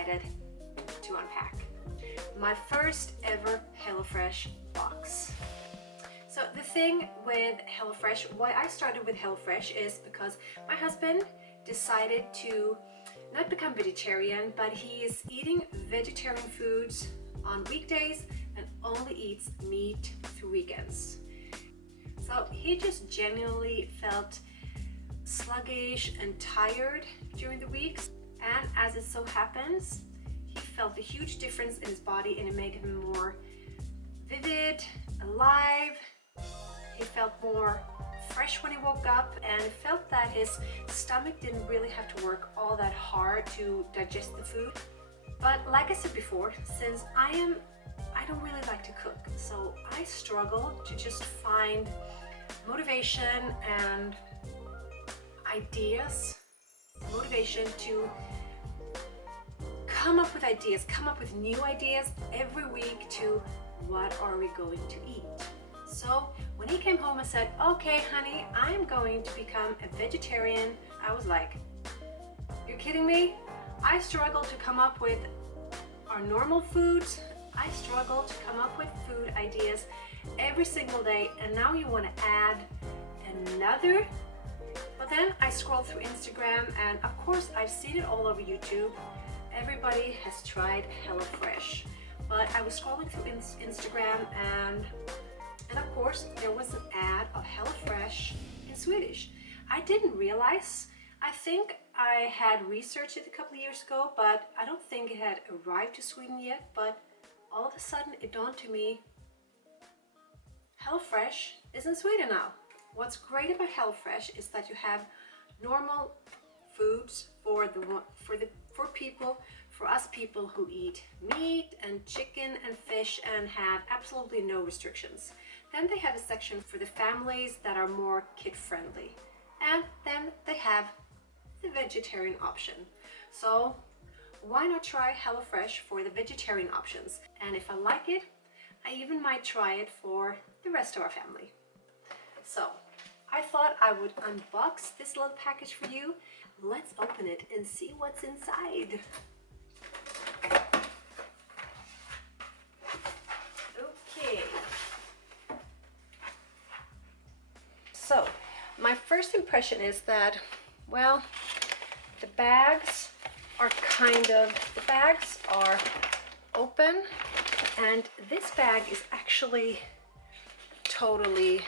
decided to unpack my first ever HelloFresh box. So the thing with HelloFresh, why I started with HelloFresh is because my husband decided to not become vegetarian, but he is eating vegetarian foods on weekdays and only eats meat through weekends. So he just genuinely felt sluggish and tired during the weeks, and as it so happens, he felt a huge difference in his body and it made him more vivid, alive. He felt more fresh when he woke up, and it felt that his stomach didn't really have to work all that hard to digest the food. But like I said before, since I don't really like to cook, so I struggle to just find motivation and ideas, motivation to come up with ideas, come up with new ideas every week to what are we going to eat. So when he came home and said, okay honey, I'm going to become a vegetarian, I was like, you're kidding me? I struggle to come up with our normal foods. I struggle to come up with food ideas every single day, and now you want to add another? But then I scrolled through Instagram, and of course I've seen it all over YouTube. Everybody has tried HelloFresh, but I was scrolling through Instagram, and of course there was an ad of HelloFresh in Swedish. I didn't realize, I think I had researched it a couple of years ago, but I don't think it had arrived to Sweden yet. But all of a sudden it dawned to me, HelloFresh is in Sweden now. What's great about HelloFresh is that you have normal foods for us people who eat meat and chicken and fish and have absolutely no restrictions. Then they have a section for the families that are more kid-friendly, and then they have the vegetarian option. So why not try HelloFresh for the vegetarian options? And if I like it, I even might try it for the rest of our family. So I thought I would unbox this little package for you. Let's open it and see what's inside. Okay. So my first impression is that, well, the bags are open, and this bag is actually totally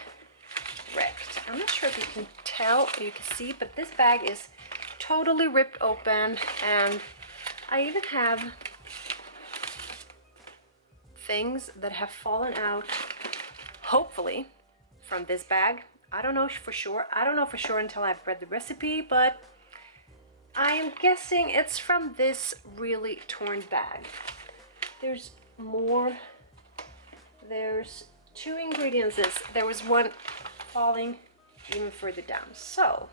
wrecked. I'm not sure if you can tell or you can see, but this bag is totally ripped open, and I even have things that have fallen out, hopefully, from this bag. I don't know for sure. I don't know for sure until I've read the recipe, but I am guessing it's from this really torn bag. There's more. There's two ingredients. There was one falling even further down. So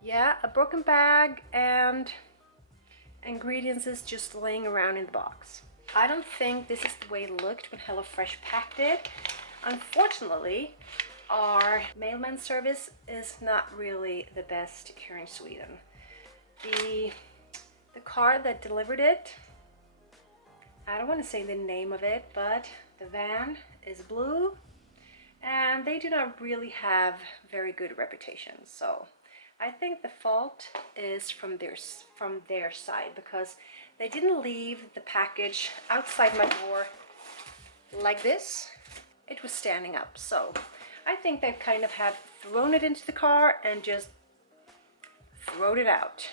yeah, a broken bag and ingredients is just laying around in the box. I don't think this is the way it looked when HelloFresh packed it. Unfortunately, our mailman service is not really the best here in Sweden. The car that delivered it, I don't want to say the name of it, but the van is blue, and they do not really have very good reputation. So I think the fault is from their side, because they didn't leave the package outside my door like this. It was standing up. So I think they kind of have thrown it into the car and just thrown it out.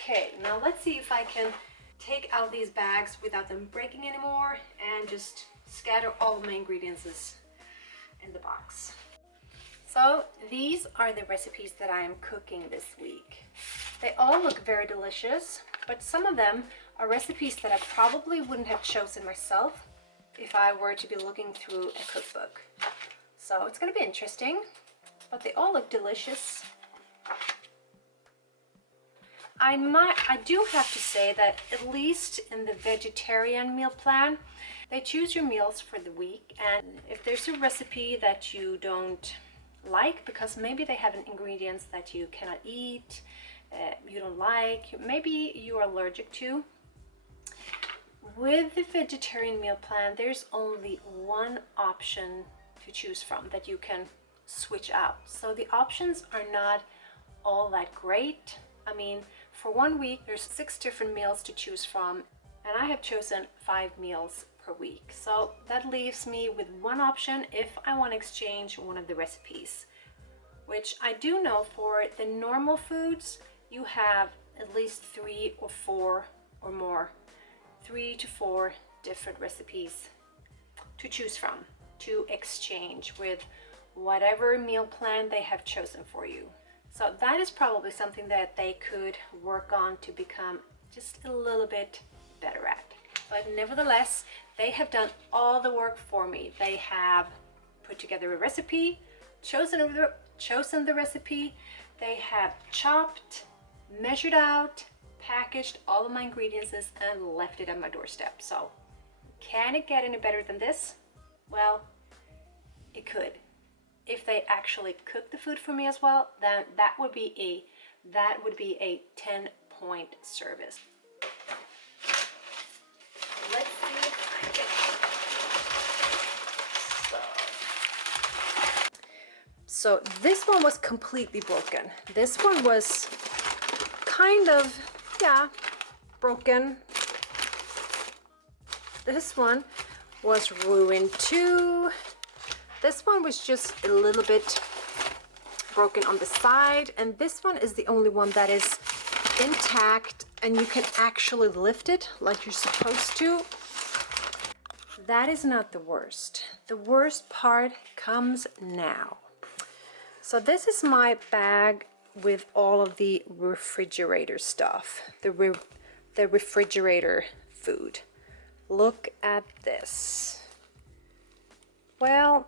Okay, now let's see if I can take out these bags without them breaking anymore and just scatter all my ingredients in the box. So these are the recipes that I am cooking this week. They all look very delicious, but some of them are recipes that I probably wouldn't have chosen myself if I were to be looking through a cookbook. So it's going to be interesting, but they all look delicious. I do have to say that at least in the vegetarian meal plan, they choose your meals for the week, and if there's a recipe that you don't like because maybe they have ingredients that you cannot eat, you don't like, maybe you are allergic to. With the vegetarian meal plan, there's only one option to choose from that you can switch out. So the options are not all that great. I mean, for 1 week, there's 6 different meals to choose from, and I have chosen 5 meals per week. So that leaves me with one option if I want to exchange one of the recipes, which I do know for the normal foods, you have at least 3 or 4 or more, 3 to 4 different recipes to choose from to exchange with whatever meal plan they have chosen for you. So that is probably something that they could work on to become just a little bit better at. But nevertheless, they have done all the work for me. They have put together a recipe, chosen the recipe, they have chopped, measured out, packaged all of my ingredients and left it at my doorstep. So can it get any better than this? Well, it could. If they actually cook the food for me as well, then that would be a 10-point service. Let's see if I can. So this one was completely broken. This one was kind of, yeah, broken. This one was ruined too. This one was just a little bit broken on the side, and this one is the only one that is intact and you can actually lift it like you're supposed to. That is not the worst. The worst part comes now. So this is my bag with all of the refrigerator stuff, the refrigerator food. Look at this. Well,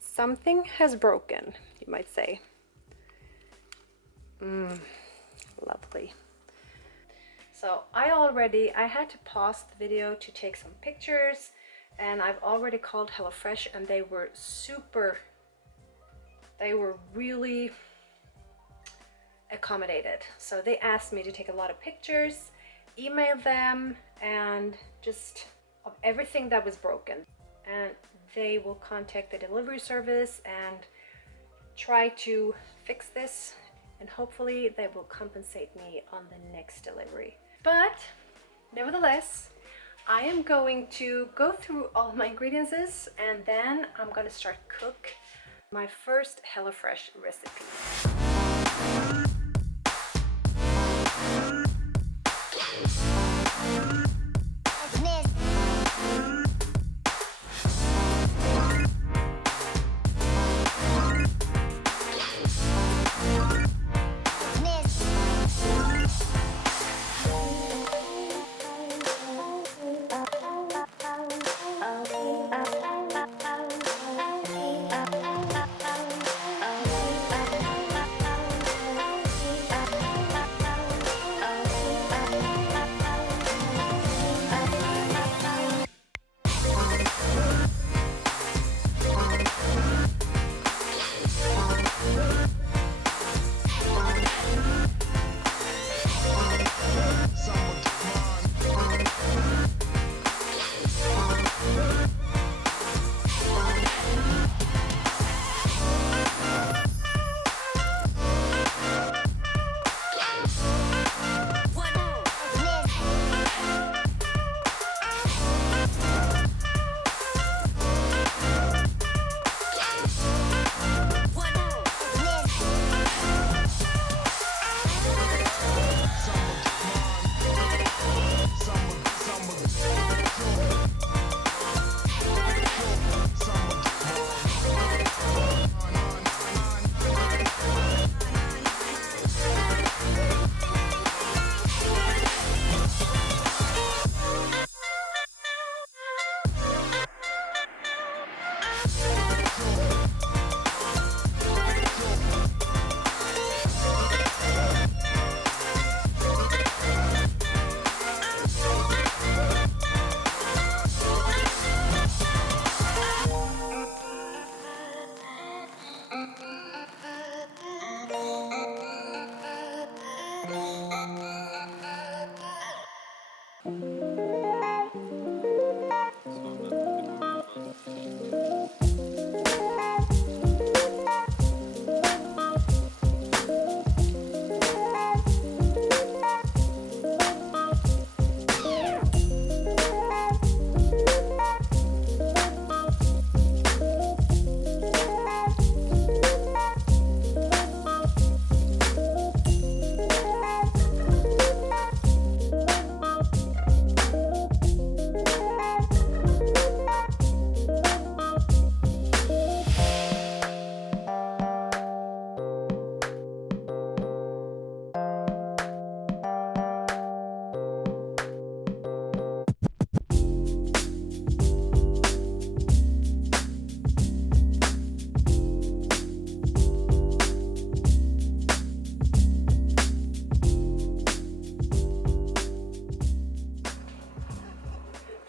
something has broken, you might say. Lovely. So I had to pause the video to take some pictures, and I've already called HelloFresh, and they were really accommodated. So they asked me to take a lot of pictures, email them, and just of everything that was broken. And they will contact the delivery service and try to fix this, and hopefully they will compensate me on the next delivery. But nevertheless, I am going to go through all my ingredients, and then I'm going to start cook my first HelloFresh recipe.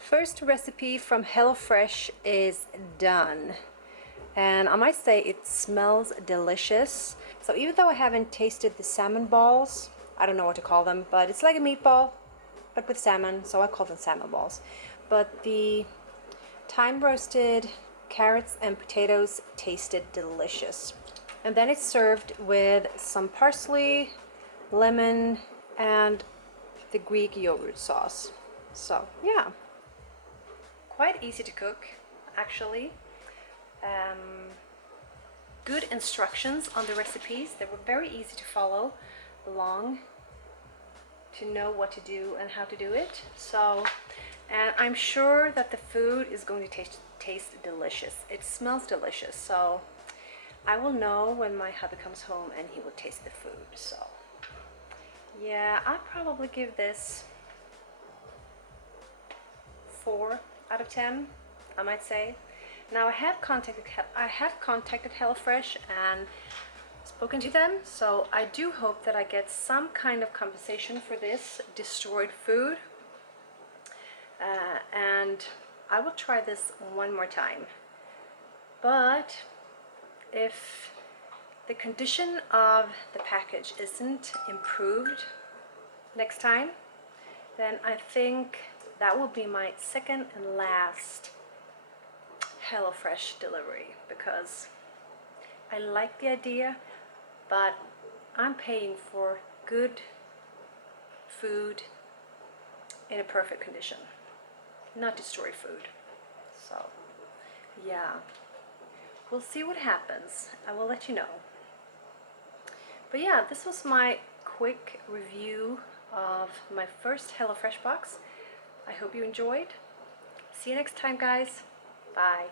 First recipe from HelloFresh is done, and I might say it smells delicious. So even though I haven't tasted the salmon balls, I don't know what to call them, but it's like a meatball but with salmon, so I call them salmon balls. But the thyme roasted carrots and potatoes tasted delicious. And then it's served with some parsley, lemon, and the Greek yogurt sauce. So yeah, quite easy to cook actually. Good instructions on the recipes. They were very easy to follow along, to know what to do and how to do it. So, and I'm sure that the food is going to taste delicious. It smells delicious. So I will know when my hubby comes home and he will taste the food. So yeah, I'll probably give this 4 out of 10, I might say. Now I have contacted HelloFresh and spoken to them, so I do hope that I get some kind of compensation for this destroyed food, and I will try this one more time. But if the condition of the package isn't improved next time, then I think that will be my second and last HelloFresh delivery, because I like the idea, but I'm paying for good food in a perfect condition, not destroyed food. So yeah, we'll see what happens. I will let you know. But yeah, this was my quick review of my first HelloFresh box. I hope you enjoyed. See you next time, guys. Bye.